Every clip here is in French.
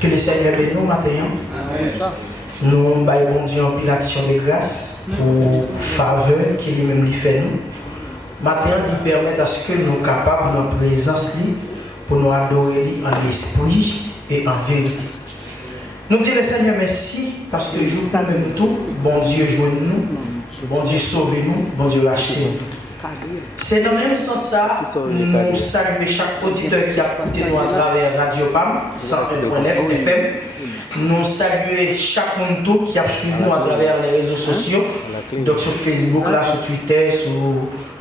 Que le Seigneur bénisse nous matin. Nous baillons Dieu en pile action de grâce pour faveur qu'il lui-même lui fait nous. Matin, il permet à ce que nous soyons capables de notre présence pour nous adorer en esprit et en vérité. Nous disons le Seigneur merci parce que jour quand même tout, bon Dieu joue nous, bon Dieu sauve nous, bon Dieu rachète nous. C'est dans le même sens ça, nous saluons chaque auditeur qui a écouté nous à travers Radio PAM 101.9 FM. Nous saluons chaque monde qui a suivi nous à travers les réseaux sociaux, donc sur Facebook, là, sur Twitter, sur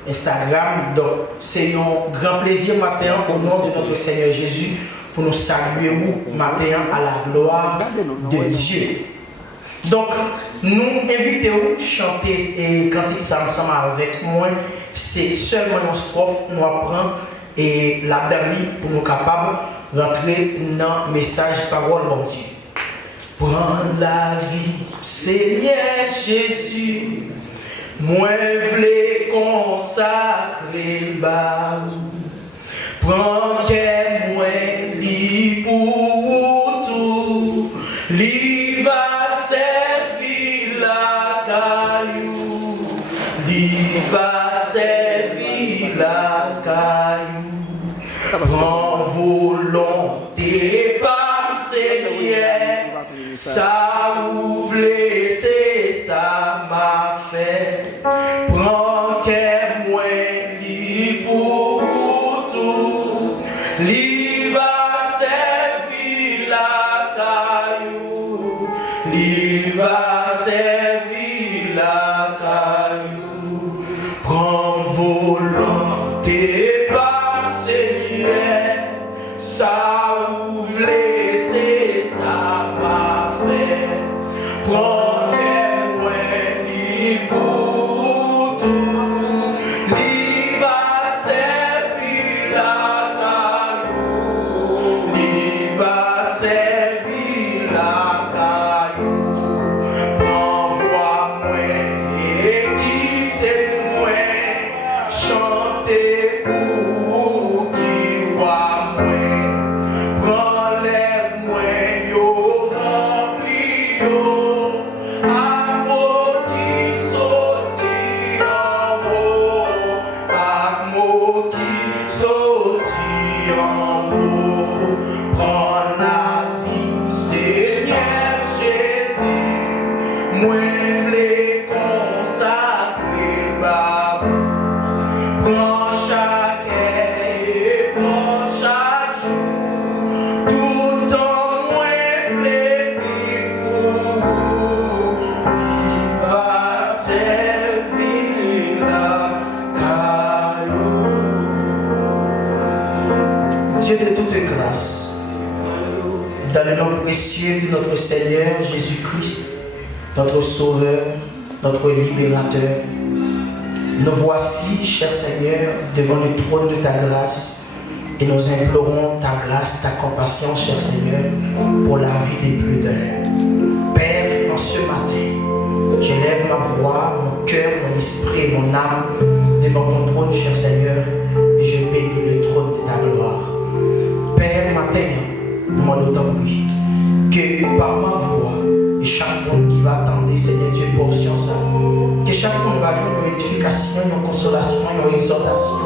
Instagram. Donc c'est un grand plaisir matin au nom de notre Seigneur Jésus pour nous saluer matin à la gloire de Dieu. Donc nous invitons à chanter et cantique ça ensemble avec moi. C'est seulement une strophe, nous apprenons et la dernière pour nous capables de rentrer dans le message parole de Dieu. Prends la vie, Seigneur Jésus, moi v'lais consacrer bas. Prends que moi li pour tout, li va servir la caillou, li va servir la caillou. Prends volonté par Seigneur. Ça ouvre c'est ça m'a fait. Prends que moi li pour tout, li va servir la caillou, li va servir la caillou. Prends volonté par Seigneur, ça ouvre c'est ça m'a fait. Prends que moi li pour tout, li va servir la caillou, li va servir la caillou. Envoie-moi et quittez-moi, chantez pour qui voit moi. Prends-les-moi yo rempli yo, amour qui sortit en haut, amour qui sortit en haut. Prends la vie, Seigneur Jésus, moi v'lais consacrer bas. Prends chaque heure et prends chaque jour, tout en moi v'lais vivre pour vous. Il va servir la caillou. Dieu de toute grâce, dans le nom précieux de notre Seigneur Jésus-Christ, notre Sauveur, notre Libérateur, nous voici, cher Seigneur, devant le trône de ta grâce et nous implorons ta grâce, ta compassion, cher Seigneur, pour la vie des plus d'un. Père, en ce matin, j'élève ma voix, mon cœur, mon esprit et mon âme devant ton trône, cher Seigneur, et je bénis le trône de ta gloire. Père, matin, nous demandons ton bruit, que par ma voix, et chaque monde qui va attendre, Seigneur Dieu, portion ça, que chaque monde va jouer une édification, une consolation, une exhortation,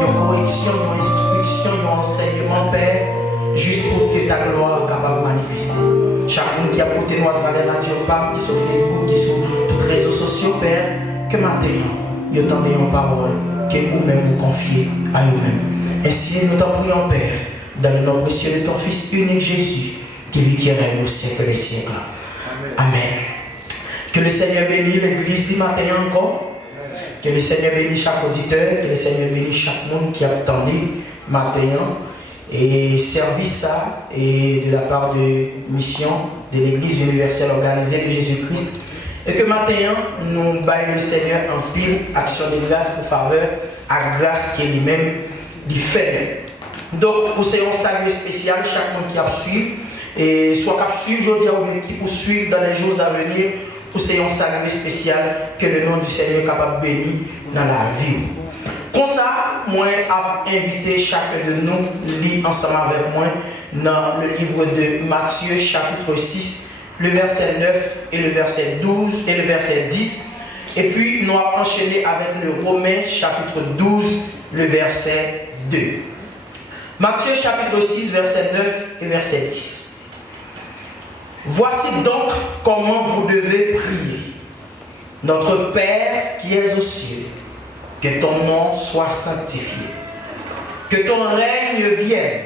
une correction, une instruction, un enseignement, Père, juste pour que ta gloire soit capable de manifester. Chaque monde qui a porté nous à travers Radio PAM, qui est sur Facebook, qui est sur tous les réseaux sociaux, Père, que maintenant, vous entendez une parole, que vous-même vous confiez à vous-même. Ainsi, nous t'en prions, Père, dans le nom précieux de ton Fils unique Jésus, qui vit qui règne au siècle des siècles. Amen. Que le Seigneur bénisse l'église du matin encore. Que le Seigneur bénisse chaque auditeur. Que le Seigneur bénisse chaque monde qui attendait matin. Et service ça et de la part de mission de l'église universelle organisée de Jésus-Christ. Et que matin, nous baillons le Seigneur en pile action de grâce pour faveur à grâce qu'il lui-même lui fait. Donc, pour ce salut spécial, chaque monde qui a suivi, et soit qui a suivi aujourd'hui ou qui poursuivre dans les jours à venir, pour ce salut spécial que le nom du Seigneur est capable de bénir dans la vie. Comme ça, moi, j'ai invité chacun de nous, lire ensemble avec moi, dans le livre de Matthieu chapitre 6, le verset 9 et le verset 12 et le verset 10. Et puis nous allons enchaîner avec le Romains chapitre 12, le verset 2. Matthieu chapitre 6, verset 9 et verset 10. Voici donc comment vous devez prier. Notre Père qui es aux cieux, que ton nom soit sanctifié, que ton règne vienne,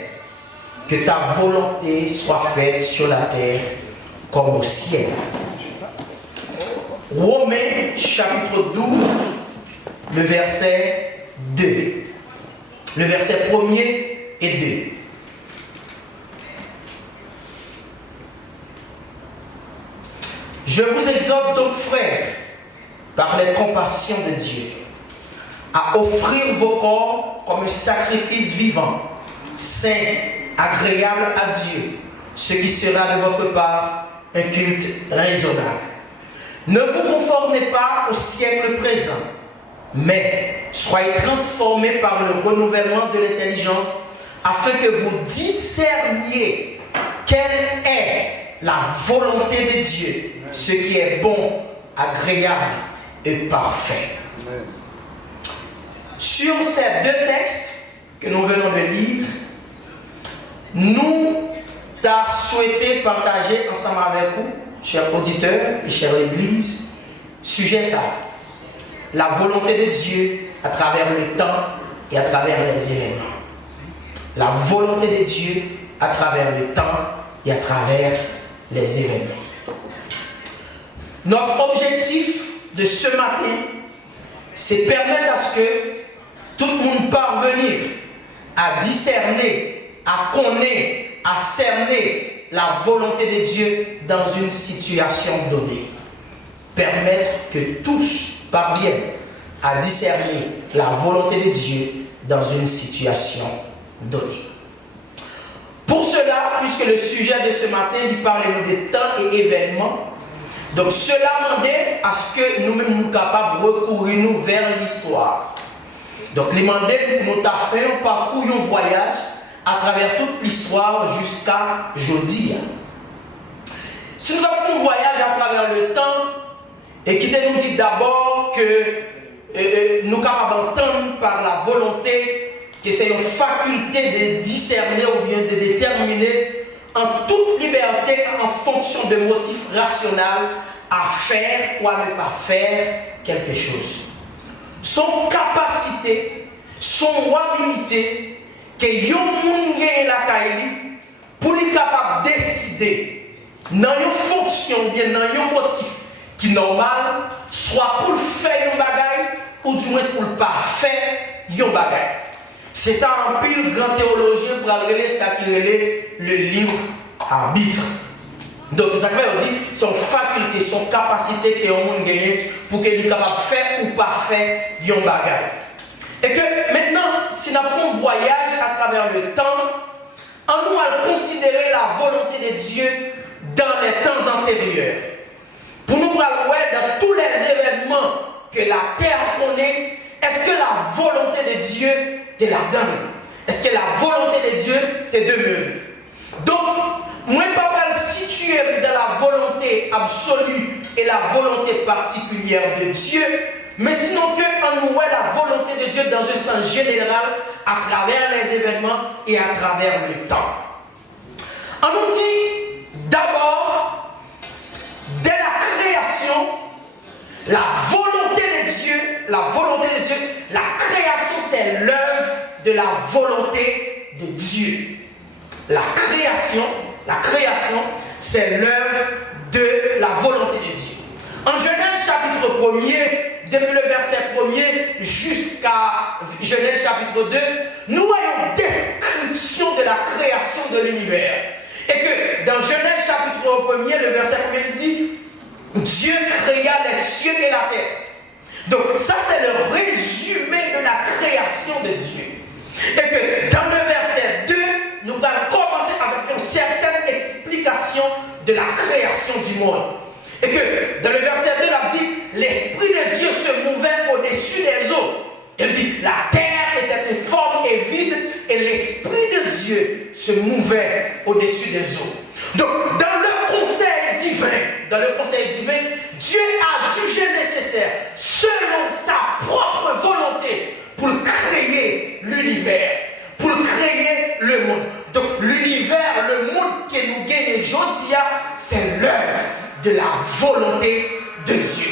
que ta volonté soit faite sur la terre comme au ciel. Romains chapitre 12, le verset 2. Le verset 1er et 2. Je vous exhorte donc, frères, par les compassions de Dieu, à offrir vos corps comme un sacrifice vivant, saint, agréable à Dieu, ce qui sera de votre part un culte raisonnable. Ne vous conformez pas au siècle présent, mais soyez transformés par le renouvellement de l'intelligence, afin que vous discerniez quelle est la volonté de Dieu, ce qui est bon, agréable et parfait. Sur ces deux textes que nous venons de lire, nous avons souhaité partager ensemble avec vous, chers auditeurs et chère Église, sujet ça, la volonté de Dieu à travers le temps et à travers les événements. La volonté de Dieu à travers le temps et à travers les événements. Notre objectif de ce matin, c'est permettre à ce que tout le monde parvenir à discerner, à connaître, à cerner la volonté de Dieu dans une situation donnée. Permettre que tous parviennent à discerner la volonté de Dieu dans une situation donnée. Pour cela, puisque le sujet de ce matin lui parle de temps et événements, donc cela demandait à ce que nous-mêmes nous capables de recourir nous vers l'histoire. Donc les mandés nous avons fait un parcours, un voyage à travers toute l'histoire jusqu'à aujourd'hui. Si nous avons fait un voyage à travers le temps, et qui nous dit d'abord que nous sommes capables d'entendre par la volonté que c'est une faculté de discerner ou bien de déterminer en toute liberté en fonction de motifs rationnels à faire ou à ne pas faire quelque chose. Son capacité, son habilité, que yon moun gagne la caille pour être capable de décider dans une fonction ou bien dans un motif qui est normal, soit pour faire un bagage ou du moins pour ne pas faire un bagage. C'est ça un pile grand théologien pour aller ça qui relève le libre arbitre. Donc c'est ça qu'on dit, son faculté, son capacité que on monde gagne pour qu'il soit capable de faire ou pas faire un bagage. Et que maintenant, si nous avons un voyage à travers le temps, on nous a considéré la volonté de Dieu dans les temps antérieurs. Pour nous voir dans tous les événements que la terre connaît, est-ce que la volonté de Dieu te la donne? Est-ce que la volonté de Dieu te demeure? Donc, moi, je ne vais pas situer dans la volonté absolue et la volonté particulière de Dieu, mais sinon qu'on nous voit la volonté de Dieu dans un sens général à travers les événements et à travers le temps. On nous dit d'abord, dès la création, la volonté de Dieu, la création c'est l'œuvre de la volonté de Dieu. La création c'est l'œuvre de la volonté de Dieu. En Genèse chapitre 1er, depuis le verset 1er jusqu'à Genèse chapitre 2, nous voyons une description de la création de l'univers. Et que dans Genèse chapitre 1er, le verset 1er dit, Dieu créa les cieux et la terre. Donc ça c'est le résumé de la création de Dieu. Et que dans le verset 2, nous allons commencer avec une certaine explication de la création du monde. Et que dans le verset 2, il dit, l'Esprit de Dieu se mouvait au-dessus des eaux. Il dit, la terre était informe et vide, et l'Esprit de Dieu se mouvait au-dessus des eaux. Donc, dans le conseil divin, Dieu a jugé nécessaire, selon sa propre volonté, pour créer l'univers, pour créer le monde. Donc, l'univers, le monde que nous gagnons aujourd'hui, c'est l'œuvre de la volonté de Dieu.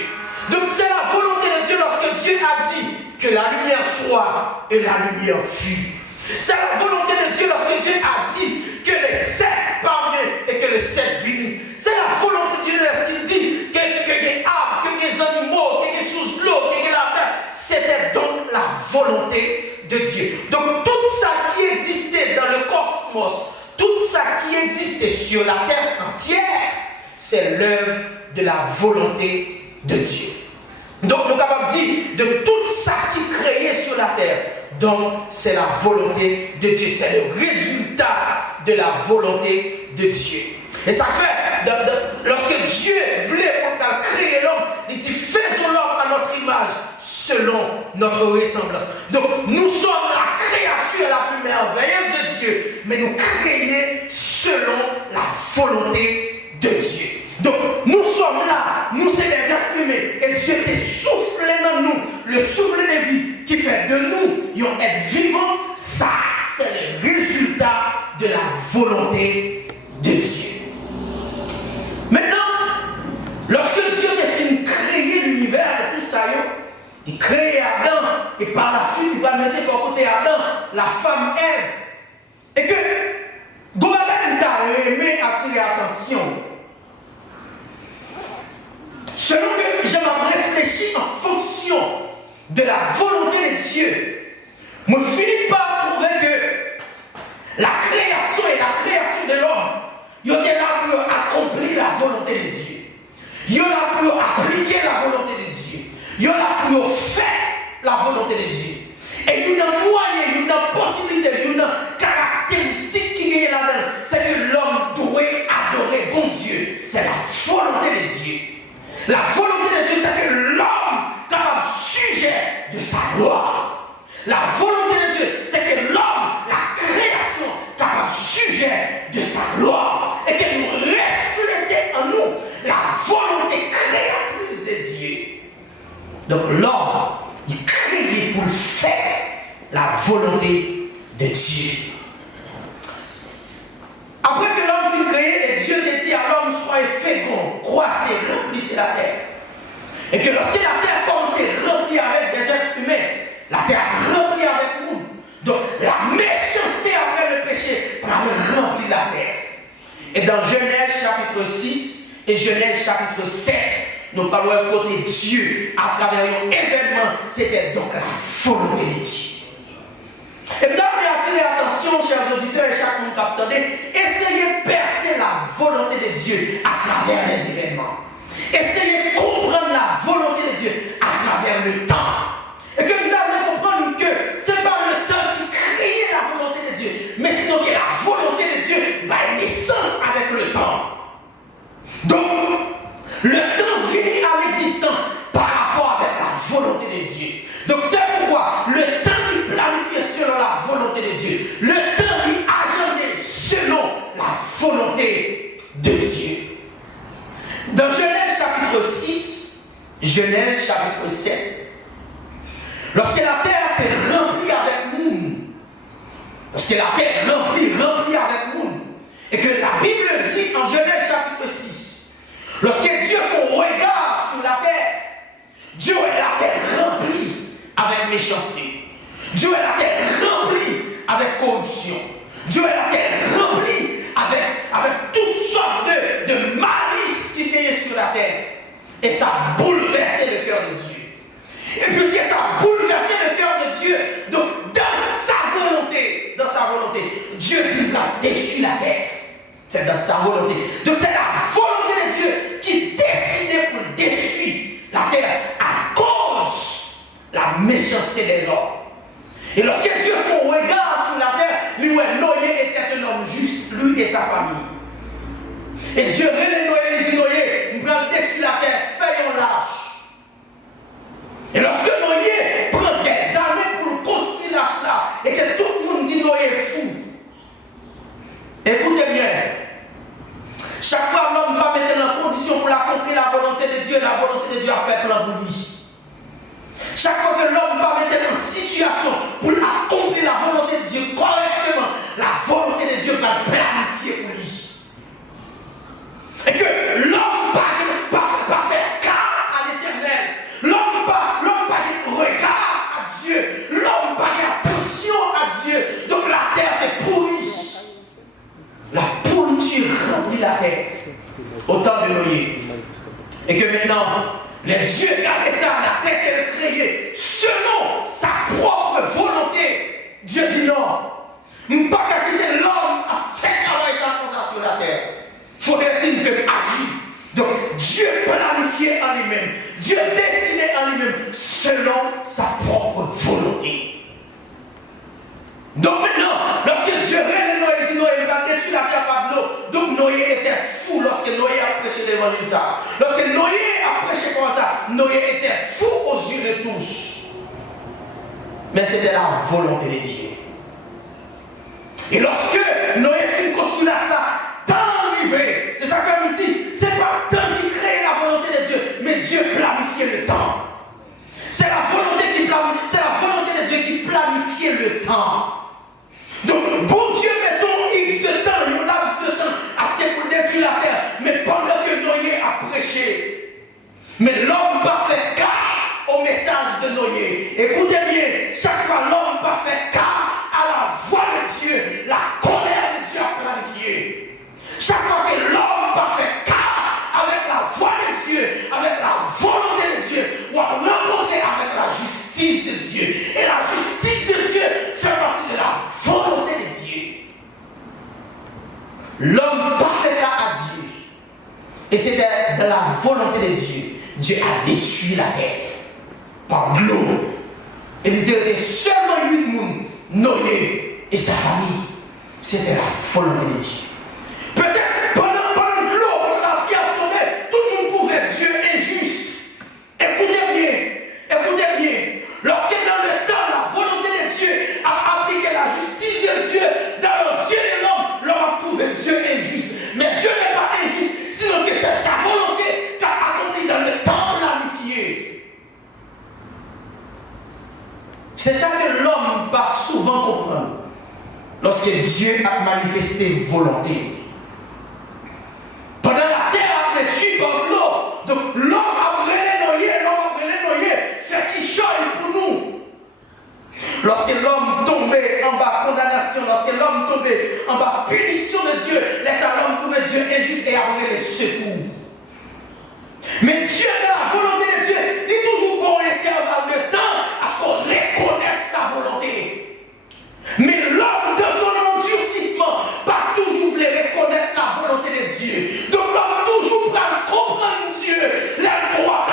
Donc, c'est la volonté de Dieu lorsque Dieu a dit que la lumière soit et la lumière fut. C'est la volonté de Dieu lorsque Dieu a dit que les sept parviennent et que les sept viennent. C'est la volonté de Dieu lorsqu'il dit que les arbres, que les animaux, que les sous l'eau, que la mer. C'était donc la volonté de Dieu. Donc tout ça qui existait dans le cosmos, tout ça qui existait sur la terre entière, c'est l'œuvre de la volonté de Dieu. Donc nous sommes capables de dire de tout ça qui créait sur la terre. Donc, c'est la volonté de Dieu. C'est le résultat de la volonté de Dieu. Et ça fait, lorsque Dieu voulait créer l'homme, il dit, faisons l'homme à notre image, selon notre ressemblance. Donc, nous sommes la créature la plus merveilleuse de Dieu, mais nous créés selon la volonté de Dieu. Donc, nous sommes là, nous c'est des êtres humains, et Dieu t'a soufflé dans nous le souffle de vie qui fait de nous un être vivant. Ça, c'est le résultat de la volonté de Dieu. Maintenant, lorsque Dieu a fini de créer l'univers et tout ça, il crée Adam, et par la suite, il va mettre pour côté Adam, la femme Ève. Et que, Gomagan t'a aimé attirer l'attention. Selon que j'aimerais réfléchir en fonction de la volonté de Dieu, je finis par trouver que la création et la création de l'homme, ils ont là pour accomplir la volonté de Dieu. Ils ont là pour appliquer la volonté de Dieu. Ils ont là pour faire la volonté de Dieu. Et il y a un moyen, il y a une possibilité, il y a une caractéristique qui est là-dedans. C'est que l'homme doit adorer bon Dieu. C'est la volonté de Dieu. La volonté de Dieu, c'est que l'homme soit sujet de sa gloire. La volonté de Dieu, c'est que l'homme, la création, soit sujet de sa gloire. Et que nous reflétons en nous la volonté créatrice de Dieu. Donc l'homme, il crée pour faire la volonté de Dieu. Après que l'homme fut créé, et Dieu te dit à l'homme, soyez fécond, croissez, remplissez la terre. Et que lorsque la terre commence à remplir avec des êtres humains, la terre remplit avec nous. Donc la méchanceté après le péché va remplir la terre. Et dans Genèse chapitre 6 et Genèse chapitre 7, nous parlons d'un côté Dieu à travers un événement, c'était donc la volonté de Dieu. Et maintenant, attirez attention, chers auditeurs et chaque monde qui attendez, essayez de percer la volonté de Dieu à travers les événements. Essayez de comprendre la volonté de Dieu à travers le temps. Et que nous devons comprendre que ce n'est pas le temps qui crée la volonté de Dieu, mais sinon que la volonté de Dieu a naissance avec le temps. Donc, le temps vient à l'existence par rapport avec la volonté de Dieu. Donc c'est pourquoi le temps il planifie selon la volonté de Dieu. Le temps il agende selon la volonté de Dieu. Dans Genèse chapitre 6, Genèse chapitre 7, lorsque la terre est remplie avec monde, lorsque la terre est remplie avec monde, et que la Bible dit en Genèse chapitre 6, lorsque Dieu fait un regard sur la terre, Dieu est la terre remplie avec méchanceté. Dieu est la terre remplie avec corruption. Dieu est la terre remplie avec toutes sortes de malice qui étaient sur la terre. Et ça a bouleversé le cœur de Dieu. Et puisque ça a bouleversé le cœur de Dieu, donc dans sa volonté, Dieu dit qu'il a détruit la terre. C'est dans sa volonté. Donc c'est la volonté de Dieu qui décidait pour détruire la terre à cause de la méchanceté des hommes. Et lorsque Dieu fait un regard sur la terre, lui, Noé était un homme juste, lui et sa famille. Et Dieu relève Noé, il dit Noé, nous allons détruire la terre, faisons lâche. Et lorsque Noé prend des années pour construire l'arche là, et que tout le monde dit Noé est fou, dans lui. Chaque fois que l'homme va mettre en situation pour accomplir la volonté de Dieu correctement, la volonté de Dieu va planifier pour lui. Et que l'homme va faire cas à l'éternel. L'homme va regard à Dieu. L'homme va faire attention à Dieu. Donc la terre est pourrie. La pourriture remplit la terre. Au temps de Noé. Et que maintenant, les dieux gardaient ça, la terre qu'elle a créée, selon sa propre volonté. Dieu dit non. Je ne peux pas quitter l'homme à faire travailler ça comme ça sur la terre. Faudrait-il que agisse. Donc Dieu planifiait en lui-même. Dieu dessinait en lui-même selon sa propre volonté. Donc maintenant, lorsque Dieu révèle Noé, dit Noé, il va détruire la terre de l'eau. Donc Noé était fou lorsque Noé a prêché devant lui ça. Lorsque Noé a prêché comme ça, Noé était fou aux yeux de tous. Mais c'était la volonté de Dieu. Et lorsque Noé fit construire ça, temps arrivé, c'est ça qu'on dit, c'est pas le temps qui crée la volonté de Dieu, mais Dieu planifiait le temps. C'est la volonté de Dieu qui planifiait le temps. Donc, bon Dieu, mettons X de temps, il y a un laps de temps à ce qu'il pour détruire la terre. Mais pendant que Noé a prêché, mais l'homme va faire cas au message de Noé. Écoutez bien, chaque fois l'homme va faire cas à la voix de Dieu, la colère de Dieu a planifié. Chaque fois que l'homme va faire cas avec la voix de Dieu, avec la volonté de Dieu, ou à rencontrer avec la justice de Dieu. Et la justice de Dieu fait partie de la volonté de Dieu. L'homme pas fait cas à Dieu. Et c'était de la volonté de Dieu. Dieu a détruit la terre par l'eau. Et il était seulement 8 personnes, Noé et sa famille. C'était la volonté de Dieu. Peut-être pendant l'eau, pendant la pierre tombée, tout le monde trouvait Dieu injuste. Écoutez bien. Lorsque dans le temps, la volonté de Dieu a appliqué la justice de Dieu dans les yeux de l'homme a trouvé Dieu injuste. Mais Dieu n'est pas injuste, sinon que c'est sa volonté qu'a accompli dans le temps planifié. C'est ça que l'homme va souvent comprendre lorsque Dieu a manifesté volonté. Pendant la terre a été tuée par l'eau, donc l'homme a brûlé Noé, fait qu'il choisit pour nous. Lorsque l'homme tombait en bas condamnation, lorsque l'homme tombait en bas punition de Dieu, laisse à l'homme trouver Dieu injuste et avoir les secours. Mais Dieu, dans la volonté de Dieu, dit toujours bon intervalle de temps à ce qu'on reconnaisse sa volonté. Mais l'homme, de son endurcissement, va toujours vouloir reconnaître la volonté de Dieu. Donc l'homme toujours va comprendre Dieu, les droits.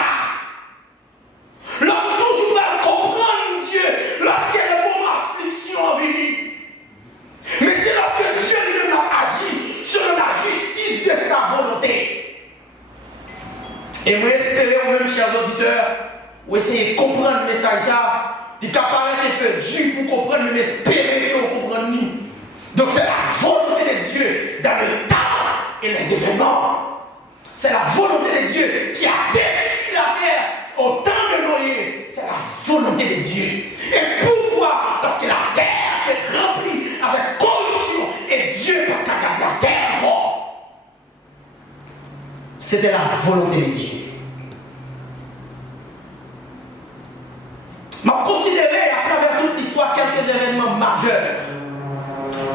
L'homme toujours va comprendre Dieu lorsque le moment d'affliction est venu. Mais c'est lorsque Dieu lui-même a agi selon la justice de sa volonté. Et moi, espérez vous-même, chers auditeurs, vous essayez de comprendre le message ça. Il paraît un peu dur pour comprendre, mais espérez que vous compreniez. Donc c'est la volonté de Dieu dans le temps et les événements. C'est la volonté de Dieu qui a détruit la terre au temps de Noé. C'est la volonté de Dieu. Et pourquoi? Parce que la terre est remplie avec corruption et Dieu n'a pas gardé la terre encore. C'était la volonté de Dieu. Je vais considérer à travers toute l'histoire quelques événements majeurs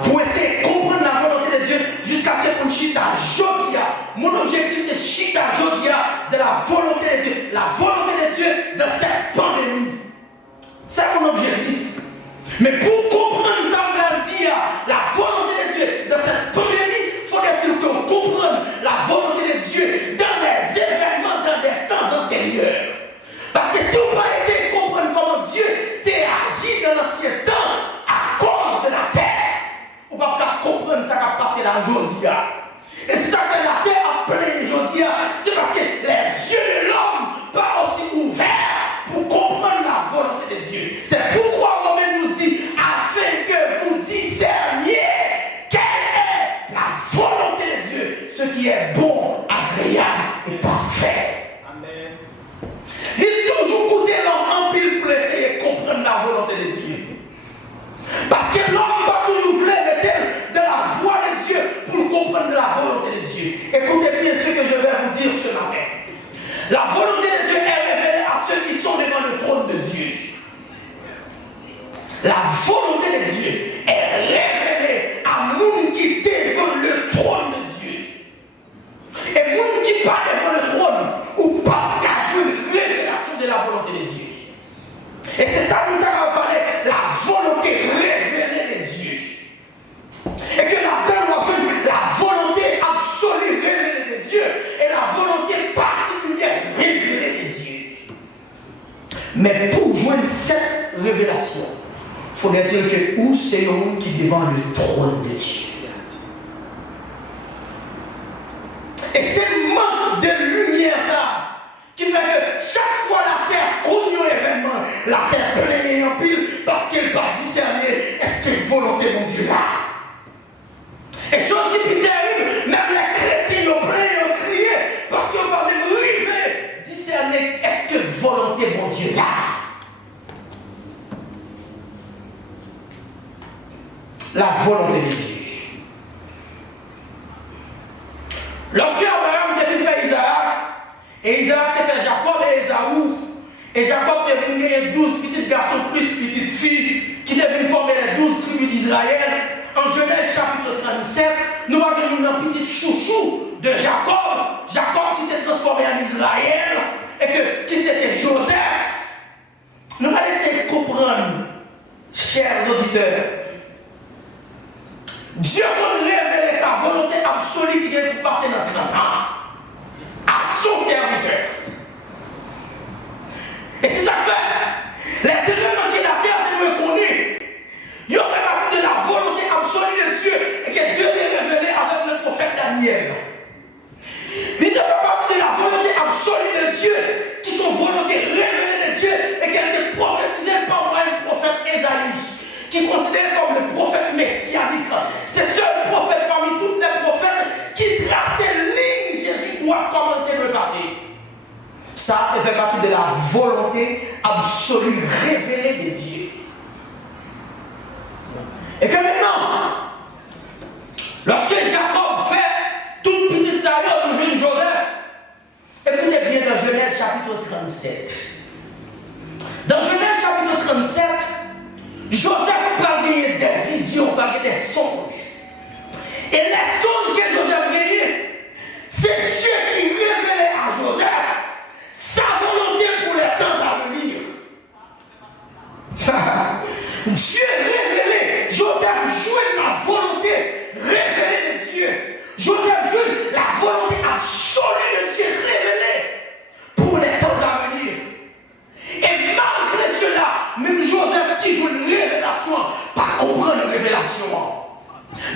pour essayer de comprendre la volonté de Dieu jusqu'à ce que pour chita jodia. Mon objectif c'est chita jodia de la volonté de Dieu. La volonté de Dieu dans cette pandémie. C'est mon objectif. Mais pour comprendre ça, on va dire la volonté de Dieu dans cette pandémie, faudrait-il qu'on comprenne la volonté de Dieu dans des événements, dans des temps antérieurs. Parce que si on va essayer de comprendre comment Dieu t'a agi dans l'ancien temps à cause de la terre, on ne va pas comprendre ça qui a passé la journée. Et si ça fait la terre à plein aujourd'hui, c'est parce que les yeux de l'homme ne sont pas aussi ouverts pour comprendre la volonté de Dieu. C'est pourquoi Romain nous dit, afin que vous discerniez quelle est la volonté de Dieu, ce qui est bon, agréable et parfait. Amen. La volonté de Dieu est révélée à monde qui devant le trône de Dieu. Et monde qui pas devant le trône ou pas qu'à une révélation de la volonté de Dieu. Et c'est ça nous avons parlé, la volonté révélée de Dieu. Et que là-dedans, nous avons la volonté absolue révélée de Dieu et la volonté particulière révélée de Dieu. Mais pour joindre cette révélation, il faudrait dire que où c'est le monde qui est devant le trône de Dieu. Et c'est le manque de lumière ça qui fait que chaque fois la terre connaît un événement, la terre pleine en pile parce qu'elle va discerner est-ce que volonté mon Dieu là. Et chose qui est terrible, même les chrétiens ont plein, ont crié parce qu'on va même arriver discerner est-ce que volonté mon Dieu là. La volonté de Dieu. Lorsque Abraham devait faire Isaac, et Isaac devait faire Jacob et Esaü, et Jacob devait gagner 12 petits garçons plus petites filles, qui devaient former les 12 tribus d'Israël, en Genèse chapitre 37, nous avons un petit chouchou de Jacob, Jacob qui était transformé en Israël, et qui c'était Joseph. Nous allons essayer de comprendre, chers auditeurs, Dieu a révélé sa volonté absolue qui vient pour passer dans 30 ans à son serviteur. Et c'est ça que fait. Les événements qui la terre nous reconnaissent, ils ont fait partie de la volonté absolue de Dieu et que Dieu a révélé avec le prophète Daniel. Ils ont fait partie de la volonté absolue de Dieu, qui sont volonté révélée de Dieu et qui a été prophétisée par le prophète Ésaïe, qui est considéré comme le prophète messianique. C'est le seul prophète parmi tous les prophètes qui traçait ligne Jésus doit commenter le passé. Ça fait partie de la volonté absolue révélée de Dieu. Et que maintenant, lorsque Jacob fait toute petite saillot de jeune Joseph, écoutez bien dans Genèse chapitre 37. Dans Genèse chapitre 37, Joseph parle des visions, parle des songes. Et les songes que Joseph gagnait, c'est Dieu qui révélait à Joseph sa volonté pour les temps à venir. Dieu révélé, Joseph jouait la volonté révélée de Dieu. Joseph jouait la volonté absolue de Dieu révélée pour les temps à venir. Et malgré cela, même Joseph qui joue une révélation, pas comprendre une révélation.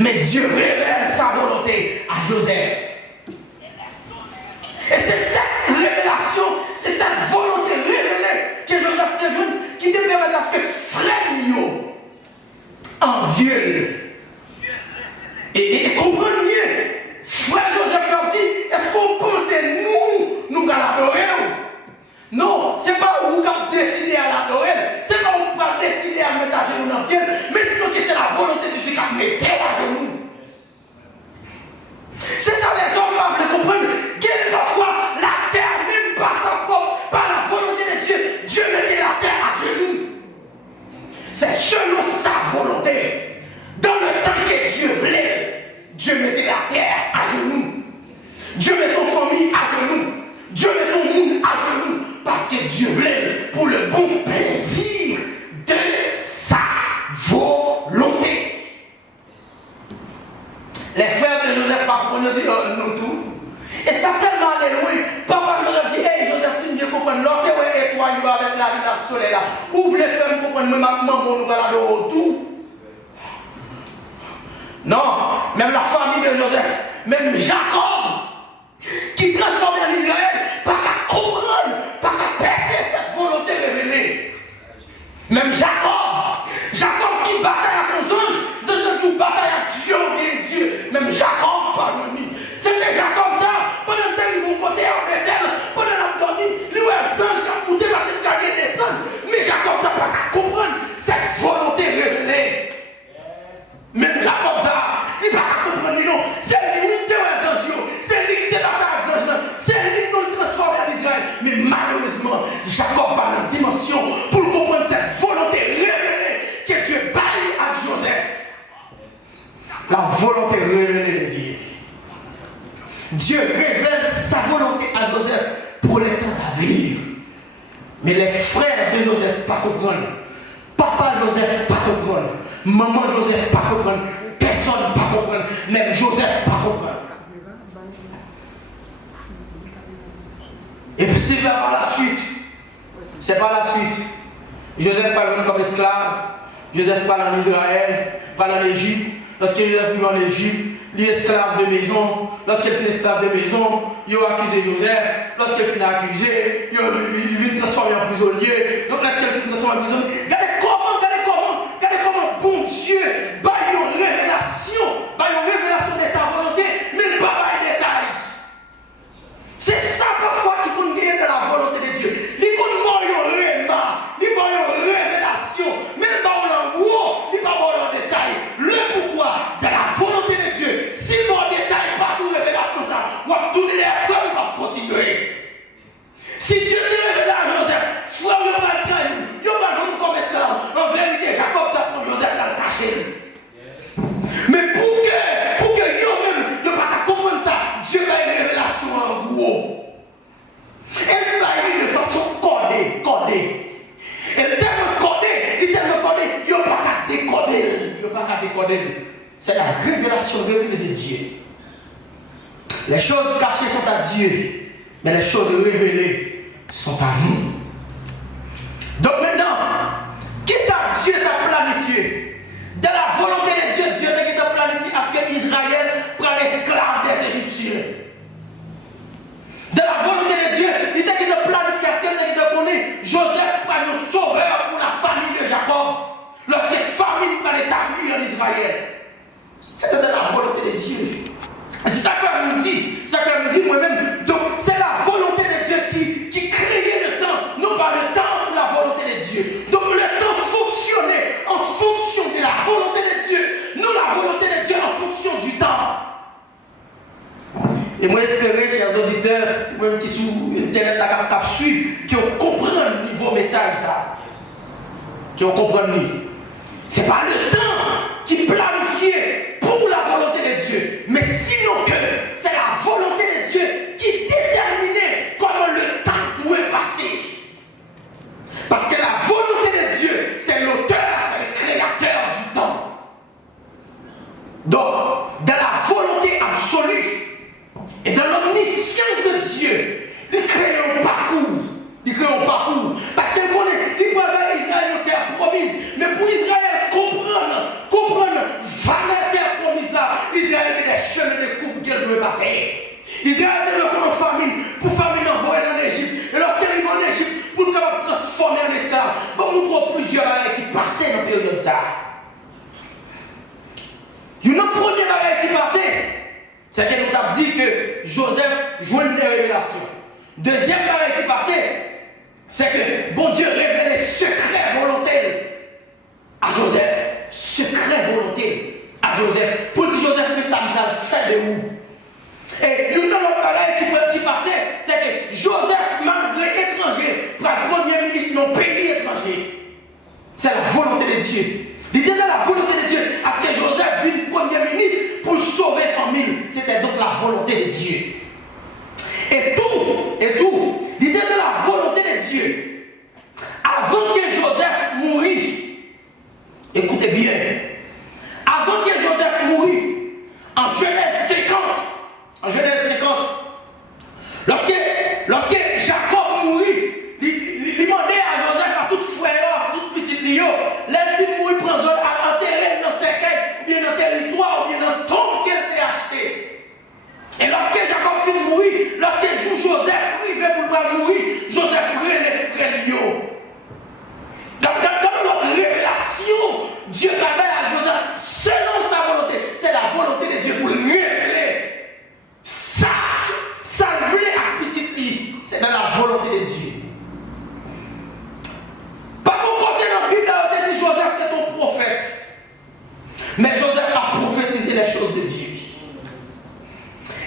Mais Dieu révèle sa volonté à Joseph. Et c'est cette révélation, c'est cette volonté révélée que Joseph te joue, qui te permet à ce que frère Nio envieux. Et comprenez mieux, frère Joseph leur dit, est-ce qu'on pensait nous allons l'adorer? Non, ce n'est pas où on décider à l'adorer, ce n'est pas où on va décider à mettre à genoux dans le ciel, mais c'est la volonté de Dieu qui a mis à genoux. C'est ça les hommes doivent comprendre. Quelle parfois la terre, même par sa propre, par la volonté de Dieu, Dieu mettait la terre à genoux. C'est selon sa volonté. Dans le temps que Dieu voulait, Dieu mettait la terre à genoux. Dieu met ton famille à genoux. Dieu met ton monde à genoux. Parce que Dieu voulait pour le bon plaisir de sa volonté. Les frères de Joseph, papa, on a dit nous tout. Et ça tellement allé loin. Papa nous a dit, hey Joseph, si vous comprenez, l'autre est étoile avec la lune et le soleil là. Ouvre les femmes pour comprendre, maman, nous allons tout. Non, même la famille de Joseph, même Jacob, qui transformait en Israël, pas qu'à comprendre, pas qu'à percer cette volonté révélée. Même Jacob qui bataille à ton ange, c'est une bataille à Dieu et Dieu. Même Jacob, pardonne-moi. C'était Jacob ça, pendant le temps ils vont côté en Bethel, pendant la nuit, lui un ange qui a monté par l'escalier descend. Mais Jacob ça pas qu'à comprendre cette volonté révélée. Même Jacob ça, il n'a pas qu'à comprendre non. C'est lui qui est un ange, c'est lui qui est bataille à ange, c'est lui qui nous transforme en Israël. Mais malheureusement, Jacob a une dimension pour comprendre cette volonté révélée que Dieu révèle sa volonté à Joseph pour les temps à venir. Mais les frères de Joseph pas comprendre. Papa Joseph pas comprendre. Maman Joseph pas comprendre. Personne pas comprendre. Même Joseph pas comprendre. Et puis c'est par la suite. C'est par la suite. Joseph parle comme esclave. Joseph parle en Israël, parle en Égypte. Lorsque Joseph vit en Égypte, il est esclave de maison. Lorsqu'il finit esclave de maison, il a accusé Joseph. Lorsqu'il finit accusé, il vient transformer en prisonnier. Donc lorsqu'il finit transformer en prisonnier, regardez comment bon Dieu va une révélation de sa volonté, mais il ne va pas de détails. C'est ça parfois qui compte gagner de la volonté de Dieu. Il compte pas une révélation, mais pas en gros, il pas en détail. Le pourquoi de la volonté de Dieu, si mon détail pas de révélation ça, on va tourner les frères, on va continuer. Si Dieu te révèle à Joseph, frère, il va trahir, il va venir comme esclave. En vérité, Jacob tape pour Joseph dans le cachet. Mais pour que vous-même, ne pas comprendre ça, Dieu va une révélation en gros. Elle va aller de façon codée. Et tellement codée, il n'y a pas qu'à décoder. C'est la révélation révélée de Dieu. Les choses cachées sont à Dieu, mais les choses révélées sont à nous. Donc maintenant, qui ça Dieu t'a planifié? De la volonté de Dieu, Dieu t'a planifié à ce que Israël prenne l'esclave des Égyptiens. De la volonté de Dieu, il t'a planifié à ce que connaît Joseph prenne un sauveur pour la famille de Jacob. Lorsque la famille prend l'établir en Israël. C'était de la volonté de Dieu. C'est ça que me dit moi-même. Donc c'est la volonté de Dieu qui créait le temps, non pas le temps pour la volonté de Dieu. Donc le temps fonctionnait en fonction de la volonté de Dieu, non la volonté de Dieu en fonction du temps. Et moi j'espère, chers auditeurs, même qui sont internet la cap suivre, qui ont compris le niveau message ça. Qui ont compris. Ce n'est pas le temps qui planifiait pour la volonté de Dieu, mais sinon que c'est la volonté de Dieu qui déterminait comment le temps doit passer. Parce que la volonté de Dieu, c'est l'auteur, c'est le créateur du temps. Donc, dans la volonté absolue et dans l'omniscience de Dieu, il crée un parcours. Parce qu'il connaît, il peut avoir Israël en terre promise, mais pour Israël comprendre, jamais terre promise là, Israël a des chemins de coupe qu'elle doit passer. Israël a une famine, pour famine envoyée en Égypte, et lorsqu'elle est en Égypte, pour capable transformer en esclave, bon, nous trouvons plusieurs barrières qui passaient dans la période de ça. Une première barrière qui passait, c'est qu'elle nous a dit que Joseph jouait une révélation. Deuxième barrière qui passait, c'est que bon Dieu révélait secret volonté à Joseph. Secret volonté à Joseph. Pour dire Joseph, mais ça m'a fait de où? Et une autre pareil qui passait, c'est que Joseph, malgré étranger, pour le premier ministre de nos pays étrangers. C'est la volonté de Dieu. Il était dans la volonté de Dieu. À ce que Joseph vienne premier ministre pour sauver la famille. C'était donc la volonté de Dieu. Et tout, il était de la volonté de Dieu. Avant que Joseph mourît, écoutez bien, avant que Joseph mourît, en Genèse 50, lorsque Jacob mourut, il demandait à Joseph, à toute frère, à toute petite lion, les filles mourir, prendre à enterrer dans ses quais, ou bien dans le territoire, ou bien dans le tombe qu'elle t'a acheté. Et lorsque Jacob finit de mourir, lorsque Joseph arrivait pour mourir, Joseph les frères lions. Dans notre révélation, Dieu permet à Joseph, selon sa volonté, c'est la volonté de Dieu pour le révéler. Sache, salver à petite fille, c'est dans la volonté de Dieu. Par contre, côté dans la Bible, on dit Joseph c'est ton prophète. Mais Joseph a prophétisé les choses de Dieu.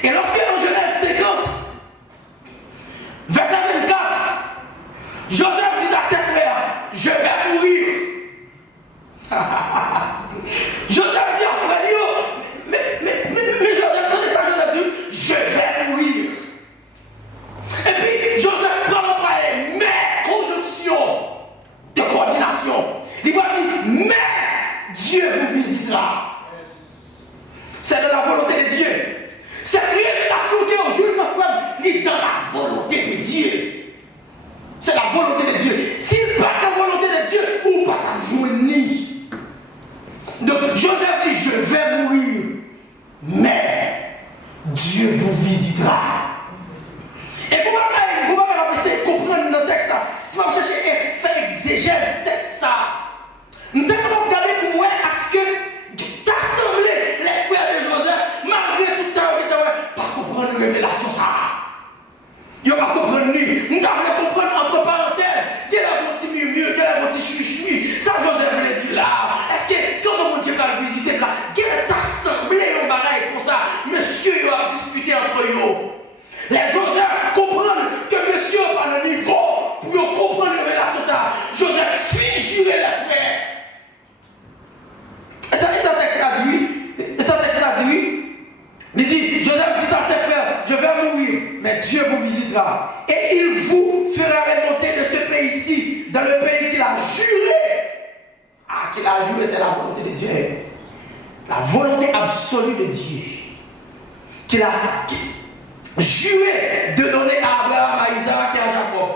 Et lorsque en Genèse 50, verset 24, Joseph dit à ses frères, je vais mourir. Joseph dit à frère, mais Joseph, donnez ça, Joseph dit, je vais Dieu vous visitera. C'est de la volonté de Dieu. Cette révélation qui est aujourd'hui, mon frère, est dans la volonté de Dieu. C'est la volonté de Dieu. S'il pas de la volonté de Dieu, ou pas ta journée. Donc Joseph dit, je vais mourir, mais Dieu vous visitera. Et pour moi, essayer de comprendre notre texte, si vous cherchez à faire exégèse texte, nous devons regarder pour moi à ce que t'assembler les frères de Joseph, malgré tout ça, vous ne pas comprendre la révélation. Vous ne pas comprendre. Nous devons comprendre entre parenthèses, quel est mon petit murmure, quel est mon petit chui-chui. Ça, Joseph voulait dire là. Est-ce que, comment mon Dieu va le visiter là? Quelle est assemblée au bagaille comme ça? Monsieur, il va discuter entre eux. Les Joseph comprennent que monsieur n'a pas le niveau pour comprendre la révélation. Ça. Joseph figurait les frères. Et ça texte a dit oui. Et ça texte a dit oui. Il dit, Joseph dit à ses frères, je vais mourir, mais Dieu vous visitera. Et il vous fera remonter de ce pays-ci, dans le pays qu'il a juré. Ah, qu'il a juré, c'est la volonté de Dieu. La volonté absolue de Dieu. Qu'il a juré de donner à Abraham, à Isaac et à Jacob.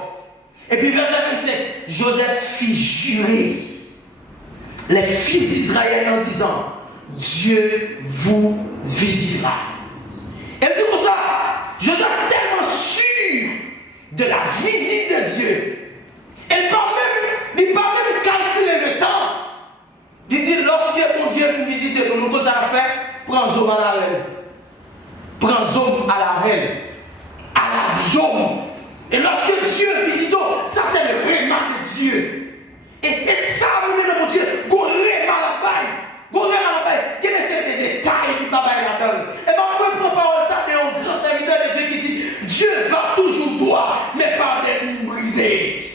Et puis verset 27, Joseph fit jurer les fils d'Israël en disant, Dieu vous visitera. Et dit pour ça, Joseph est tellement sûr de la visite de Dieu. Il ne peut même calculer le temps. Il dit, lorsque mon Dieu vient visiter, nous avons à faire, prends zoom à la reine. Prends zoom à la reine. À la zoom. Et lorsque Dieu visite, ça c'est le remarque de Dieu. Et ça, mon Dieu, go remarque la baille. Quels sont les détails qui travaillent là-dedans? Et bien, moi, je prends parole ça d'un grand serviteur de Dieu qui dit Dieu va toujours droit, mais par des lignes brisées.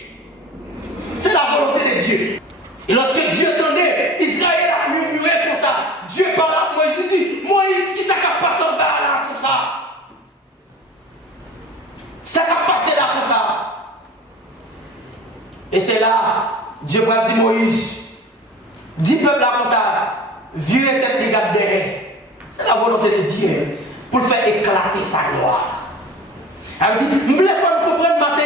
C'est la volonté de Dieu. Et lorsque Dieu entendait, Israël a murmuré comme ça. Dieu parle à Moïse, il dit Moïse, qui ça qui passe en bas là comme ça? Ça qui passe là comme ça. Et c'est là, Dieu va dire Moïse, dis peuple là comme ça. Vieux tête de garde derrière. C'est la volonté de Dieu pour faire éclater sa gloire. Elle dit, nous voulons faire comprendre maintenant,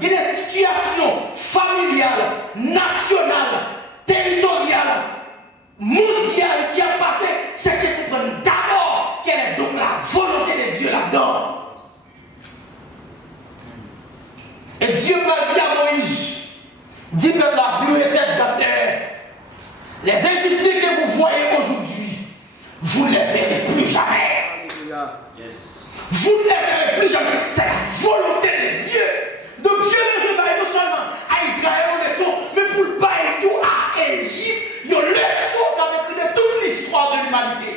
il y a des situations familiales, nationales, territoriales, mondiales qui ont passé. Cherchez à comprendre d'abord quelle est donc la volonté de Dieu là-dedans. Et Dieu va dire à Moïse, dis peuple là, vieux tête garde derrière. Les Égyptiens que vous voyez aujourd'hui, vous ne les verrez plus jamais. Yes. Vous ne les verrez plus jamais. C'est la volonté de Dieu. Donc Dieu ne se bat non seulement à Israël en leçon, mais pour le bail tout à Égypte, il y a une leçon qui a pris de toute l'histoire de l'humanité.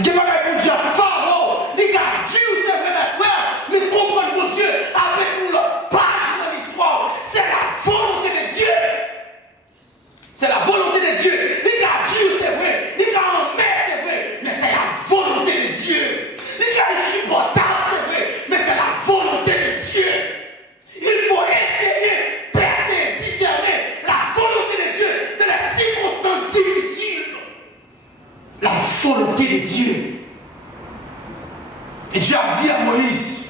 Il va répondre Dieu à Pharaon, il a Dieu, c'est vrai mes frères, mais comprendre mon Dieu, avec nous la page de l'histoire, c'est la volonté de Dieu. C'est la volonté de Dieu. Il a Dieu, c'est vrai. Il a en mer, c'est vrai. Mais c'est la volonté de Dieu. Il a insupportable, c'est vrai. Mais c'est la volonté de Dieu. Il faut essayer, percer, discerner la volonté de Dieu dans les circonstances difficiles. La volonté de Dieu. Et Dieu a dit à Moïse,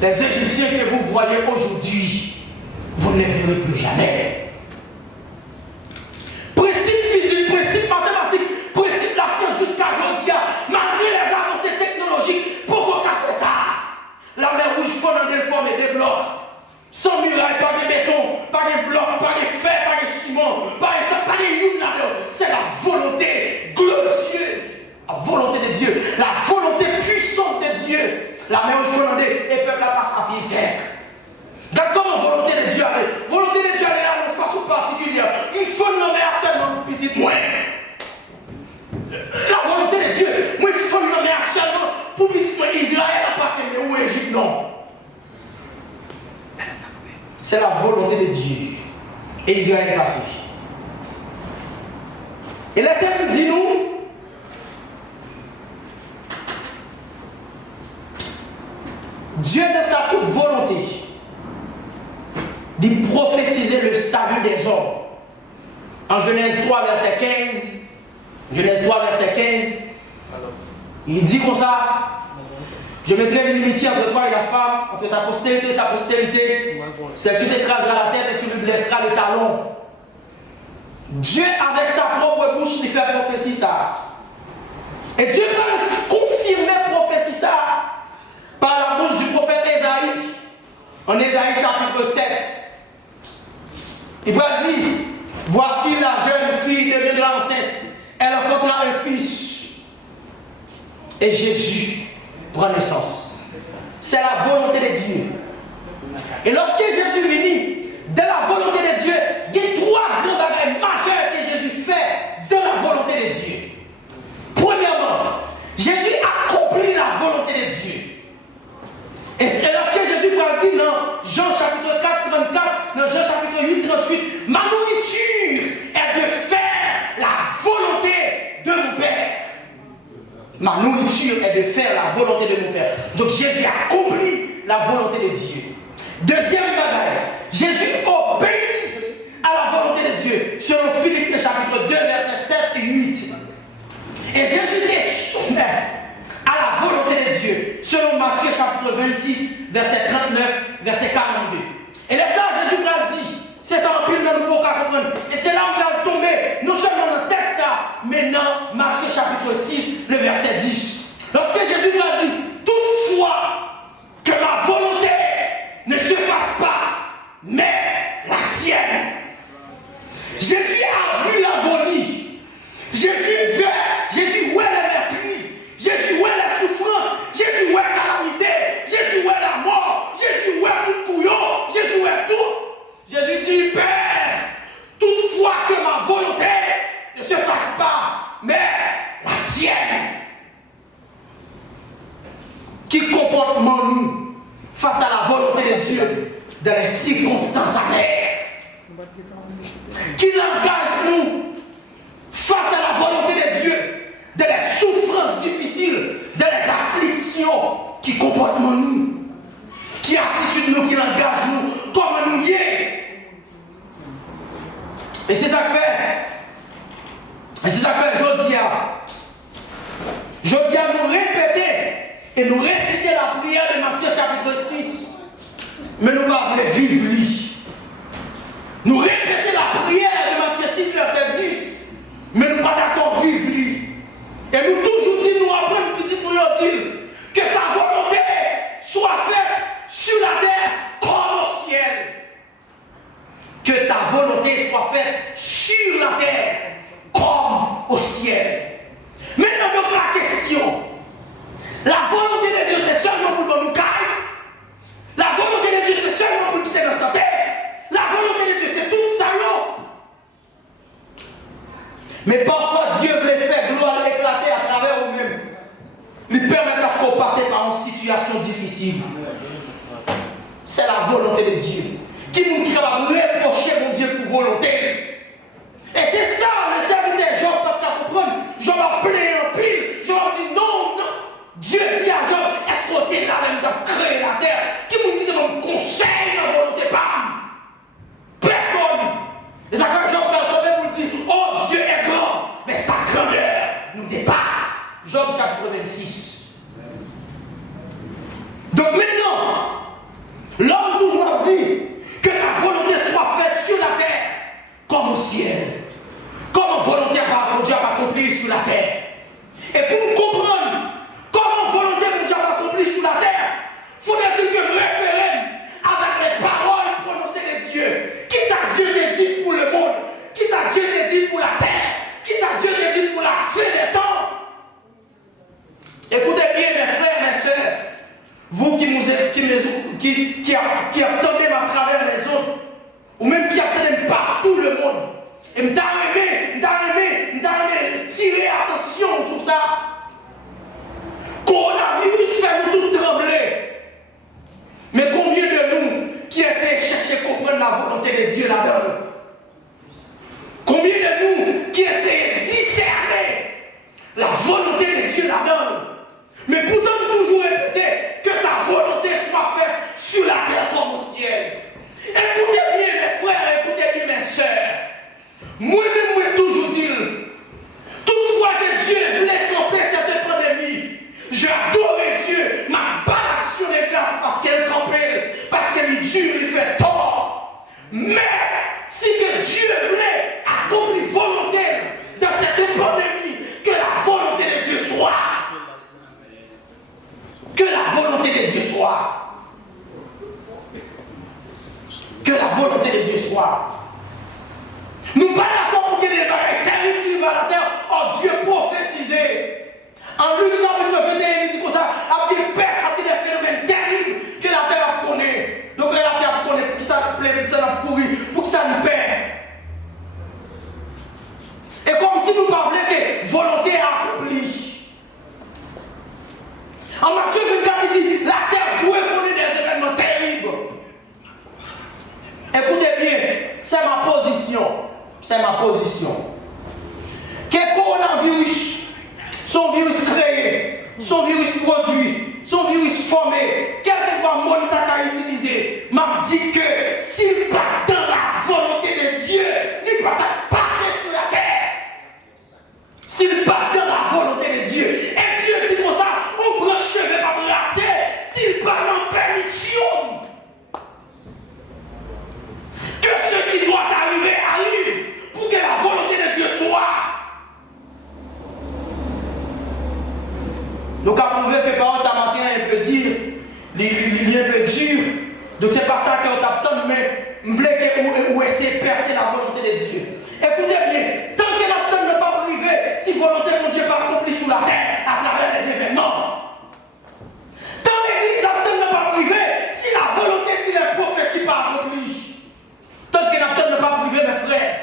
les Égyptiens que vous voyez aujourd'hui, vous ne les verrez plus jamais. Principe mathématique, principe la science jusqu'à aujourd'hui, malgré les avancées technologiques, pourquoi qu'a fait ça? La mer Rouge fondant des formes et des blocs, sans muraille, pas de béton, pas de blocs, pas de fer, pas de ciment, pas de youm là-dedans. C'est la volonté glorieuse, la volonté de Dieu, la volonté puissante de Dieu. La mer Rouge fondant et le peuple passe à pied sec. Regarde comment volonté de Dieu allait. Volonté de Dieu allait là de façon particulière. Il faut nommer seulement pour petit moins. La volonté de Dieu, moi il faut nommer seulement pour petit moins. Israël a passé, mais où Égypte non. C'est la volonté de Dieu. Et Israël est passé. Et laissez-moi dire nous. Dieu de sa toute volonté de prophétiser le salut des hommes En Genèse 3, verset 15, Genèse 3, verset 15, il dit comme ça, je mettrai l'inimitié entre toi et la femme, entre ta postérité et sa postérité. Celle-ci t'écrasera la tête et tu lui blesseras le talon. Dieu, avec sa propre bouche, il fait prophétie ça. Et Dieu va confirmer prophétie ça par la bouche du prophète Ésaïe. En Ésaïe chapitre 7. Il va dire, voici la jeune fille deviendra enceinte. Elle enfantera un fils. Et Jésus prend naissance. C'est la volonté de Dieu. Et lorsque Jésus venit, de la volonté de Dieu, il y a trois grands bagages majeurs que Jésus fait dans la volonté de Dieu. Premièrement, Jésus accomplit la volonté de Dieu. Et lorsque Jésus va dire dans Jean chapitre 4, 34, dans Jean chapitre 8, 38, ma nourriture est de faire la volonté de mon Père. Ma nourriture est de faire la volonté de mon Père. Donc Jésus accomplit la volonté de Dieu. Deuxième bagage, Jésus obéit à la volonté de Dieu. Selon Philippe chapitre 2, versets 7 et 8. Et Jésus est soumis à la volonté de Dieu. Selon Matthieu chapitre 26, verset 39, verset 42. Et là, Jésus l'a dit. C'est ça en pile dans le mot qu'à comprendre. Et c'est là où on a tombé, non seulement dans le texte, mais dans Matthieu chapitre 6, le verset 10. Lorsque Jésus l'a dit, toutefois que ma volonté ne se fasse pas, mais la tienne. Jésus a vu l'agonie. Jésus voit la meurtrie. Jésus voit la souffrance. Jésus voit la calamité. Jésus voit la mort. Jésus voit tout couillon. Jésus voit tout. Jésus dit, Père, toutefois que ma volonté ne se fasse pas, mais la tienne. Qui comportement nous face à la volonté de Dieu dans les circonstances amères? Qui l'engage nous face à la volonté de Dieu dans les souffrances difficiles, dans les afflictions? Qui comportement nous? Qui attitude nous, qui l'engage nous? Comment nous y est? Et c'est ça que fait. Et c'est ça que fait Jodia nous répéter et nous réciter la prière de Matthieu chapitre 6. Mais nous ne pouvons pas vivre lui. Nous répéter la prière de Matthieu 6, verset 10. Mais nous ne pas d'accord vivre lui. Et nous toujours dire, nous apprenons une petite nous dire que ta volonté soit faite sur la terre comme au ciel. Que ta volonté soit faite sur la terre comme au ciel. Maintenant donc la question, la volonté de Dieu c'est seulement pour nous cailler. La volonté de Dieu c'est seulement pour quitter notre terre. La volonté de Dieu c'est tout ça. Mais parfois Dieu veut faire gloire éclater à travers nous-mêmes. Lui permettre à ce qu'on passe par une situation difficile. C'est la volonté de Dieu. Qui nous va reprocher mon Dieu pour volonté. Et c'est ça le serviteur Job pas qu'à comprendre. Job a plaint en pile. Job a dit non, non. Dieu dit à Job, est-ce qu'on est là même de créer la terre? Qui nous dit de mon conseil la volonté pas? Personne. Et ça quand Job va tomber pour dire, oh Dieu est grand, mais sa grandeur nous dépasse. Job chapitre 26. Donc maintenant, l'homme toujours dit que ta volonté soit faite sur la terre comme au ciel. Comment volonté mon Dieu va accomplir sur la terre. Et pour nous comprendre comment volonté mon Dieu va accomplir sur la terre, faudrait-il que nous référons avec les paroles prononcées de Dieu. Qui ça Dieu te dit pour le monde? Qui ça Dieu te dit pour la terre? Qui ça Dieu te dit pour la fin des temps? Écoutez bien mes frères, mes soeurs, vous qui attendez à travers les autres, ou même qui attendez partout le monde, et m't'a aimé tirer attention sur ça. Coronavirus fait nous tout trembler. Mais combien de nous qui essaient de chercher à comprendre la volonté de Dieu là-dedans? Combien de nous qui essaient de discerner la volonté de Dieu là-dedans? Mais pourtant toujours répéter que ta volonté soit faite sur la terre comme au ciel. Écoutez bien mes frères, écoutez bien mes sœurs. Moi-même si que Dieu voulait accomplir volonté dans cette pandémie, que la volonté de Dieu soit. Que la volonté de Dieu soit. Que la volonté de Dieu soit. Nous ne sommes pas d'accord pour que des bagailles terribles qui vont à la terre. Oh Dieu prophétisé. En Luc chapitre 21, il dit comme ça, à des pertes, à des phénomènes terribles que la terre connaît. Donc la terre connaît pour que ça nous plaît, pour que ça nous pourrit, pour que ça nous perd. Et comme si nous ne parlions que volonté accomplie. En Matthieu 24, il dit, la terre doit connaître des événements terribles. Écoutez bien, c'est ma position. C'est ma position. Que coronavirus, son virus créé, son virus produit, son virus formé, quel que soit le monde qu'a utilisé, m'a dit que s'il part dans la volonté de Dieu, il va passer sur la terre. S'il part dans la volonté de Dieu, et Dieu dit comme ça, on prend cheveux par bracer, s'il part en permission, que ce qui doit arriver arrive pour que la volonté de Dieu soit. Donc, à prouver que parole ça matin, elle peut dire, il est un peu dur. Donc, c'est pas ça qu'on t'attend, mais je voulais essayer de percer la volonté de Dieu. Écoutez bien, tant que l'attente ne pas arriver, si volonté de Dieu n'est pas accomplie sur la terre à travers les événements, tant l'église l'attente ne pas arriver, si la volonté, si les prophéties pas accomplies, tant que l'attente ne pas arriver, mes frères,